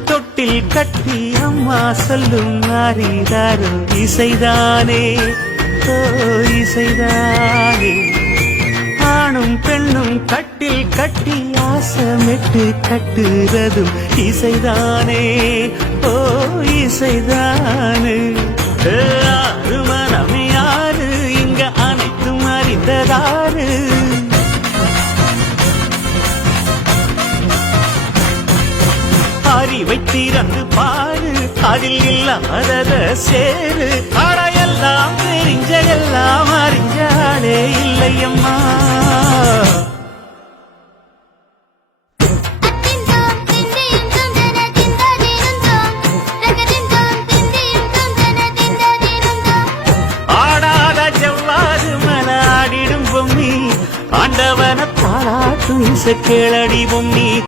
தொட்டில் கட்டி அம்மா சொல்லும் ஆரிதாரோ இசைதானே ஓ இசைதானே. ஆணும் பெண்ணும் கட்டில் கட்டி ஆசமிட்டு கட்டுறதும் இசைதானே ஓ இசைதானே. ஆறு மனம் யாரு இங்க அனைத்தும் அறிந்ததாரு. அறிவை திறந்து பாரு அதில் இல்லாதத சேரு. அடையெல்லாம் தெரிஞ்ச எல்லாம் அறிஞ்சாலே இல்லையம்மா. ஆடாத செவ்வாது மலாடிடும் பொம்மி ஆண்டவன பாராட்டும் இசை கேளடி பொம்மி.